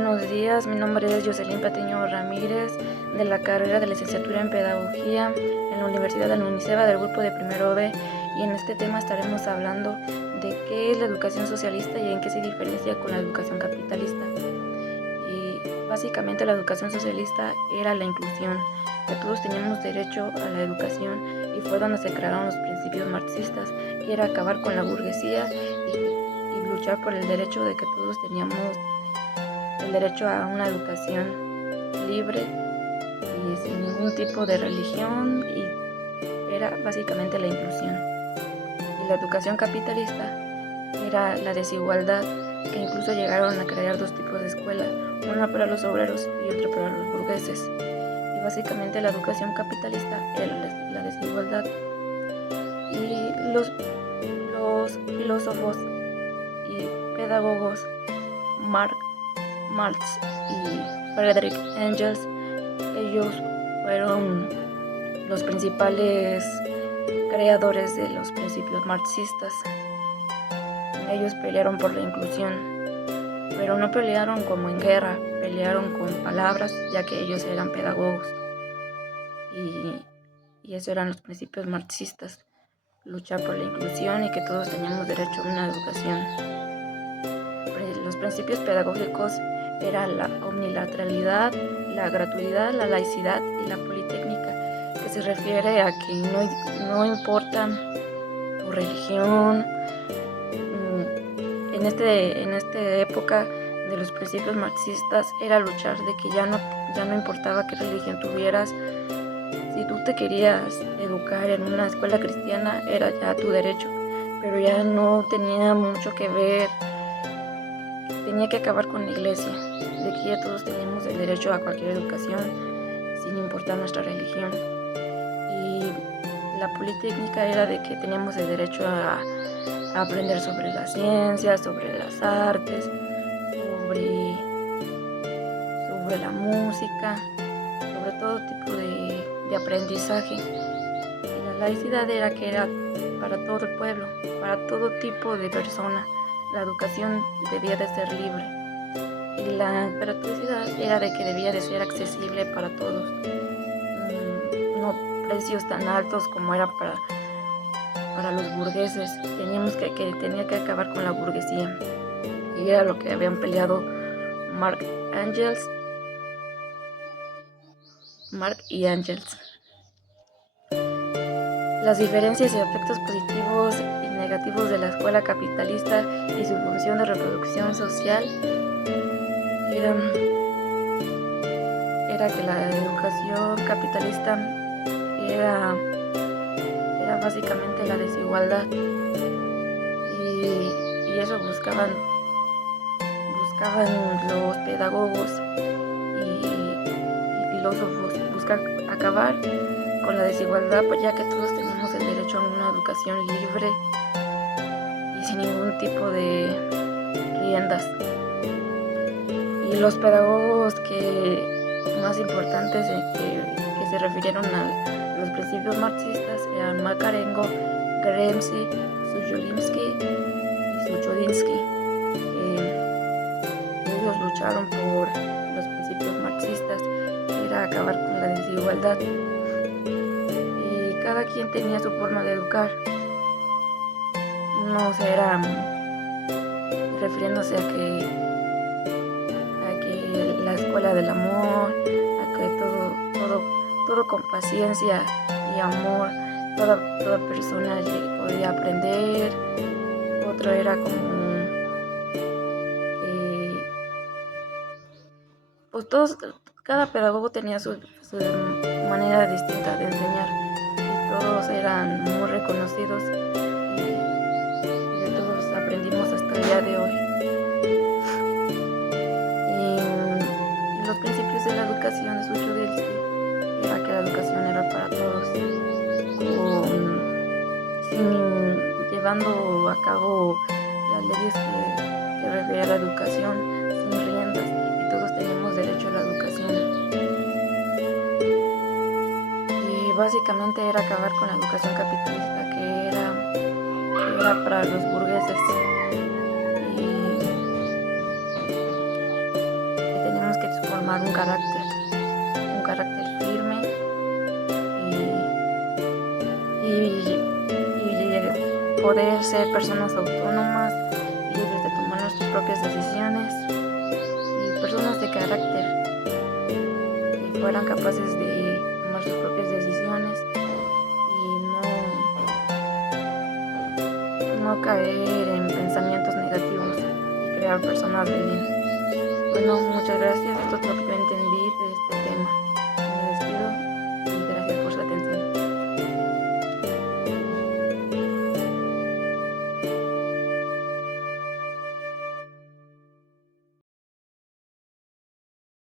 Buenos días, mi nombre es Jocelyn Patiño Ramírez, de la carrera de licenciatura en Pedagogía en la Universidad de UNICEBA del grupo de primero B, y en este tema estaremos hablando de qué es la educación socialista y en qué se diferencia con la educación capitalista. Y básicamente la educación socialista era la inclusión, que todos teníamos derecho a la educación, y fue donde se crearon los principios marxistas, que era acabar con la burguesía y luchar por el derecho de que todos teníamos el derecho a una educación libre y sin ningún tipo de religión, y era básicamente la inclusión. Y la educación capitalista era la desigualdad, que incluso llegaron a crear dos tipos de escuela, una para los obreros y otra para los burgueses. Y básicamente la educación capitalista era la desigualdad. Y los filósofos y pedagogos Marx y Friedrich Engels, ellos fueron los principales creadores de los principios marxistas. Ellos pelearon por la inclusión, pero no pelearon como en guerra, pelearon con palabras, ya que ellos eran pedagogos. Y esos eran los principios marxistas: luchar por la inclusión y que todos teníamos derecho a una educación. Los principios pedagógicos eran la omnilateralidad, la gratuidad, la laicidad y la politécnica, que se refiere a que no importa tu religión. En esta época de los principios marxistas era luchar de que ya no importaba qué religión tuvieras. Si tú te querías educar en una escuela cristiana, era ya tu derecho, pero ya no tenía mucho que ver. Tenía que acabar con la iglesia, de que ya todos teníamos el derecho a cualquier educación, sin importar nuestra religión. Y la politécnica era de que teníamos el derecho a aprender sobre las ciencias, sobre las artes, sobre la música, sobre todo tipo de aprendizaje. Y la laicidad era que era para todo el pueblo, para todo tipo de persona. La educación debía de ser libre. Y la gratuidad era de que debía de ser accesible para todos. No precios tan altos como era para los burgueses. Tenía que acabar con la burguesía. Y era lo que habían peleado Marx y Engels. Las diferencias y aspectos positivos y negativos de la escuela capitalista y su función de reproducción social era que la educación capitalista era básicamente la desigualdad, y eso buscaban los pedagogos y filósofos, buscar acabar con la desigualdad, pues ya que todos tenemos el derecho a una educación libre y sin ningún tipo de riendas. Y los pedagogos más importantes que se refirieron a los principios marxistas eran Makarenko, Gramsci, Tujolinski y Suchodinsky. Ellos lucharon por los principios marxistas, que era acabar con la desigualdad, y cada quien tenía su forma de educar. Unos eran refiriéndose a que la escuela del amor, a que todo con paciencia y amor, toda persona podía aprender. Otro era como pues cada pedagogo tenía su manera distinta de enseñar, y todos eran muy reconocidos, y de todos aprendimos hasta el día de hoy. Y los principios de la educación de Suchodinsky era que la educación era para todos, llevando a cabo las leyes que refieren a la educación sin riendas, y todos tenemos derecho a la educación. Y básicamente era acabar con la educación capitalista, que era para los burgueses. Y formar un carácter firme y poder ser personas autónomas, libres de tomar nuestras propias decisiones y personas de carácter que fueran capaces de tomar sus propias decisiones y no caer en pensamientos negativos y crear personas de bien. Bueno, muchas gracias, esto es lo que yo entendí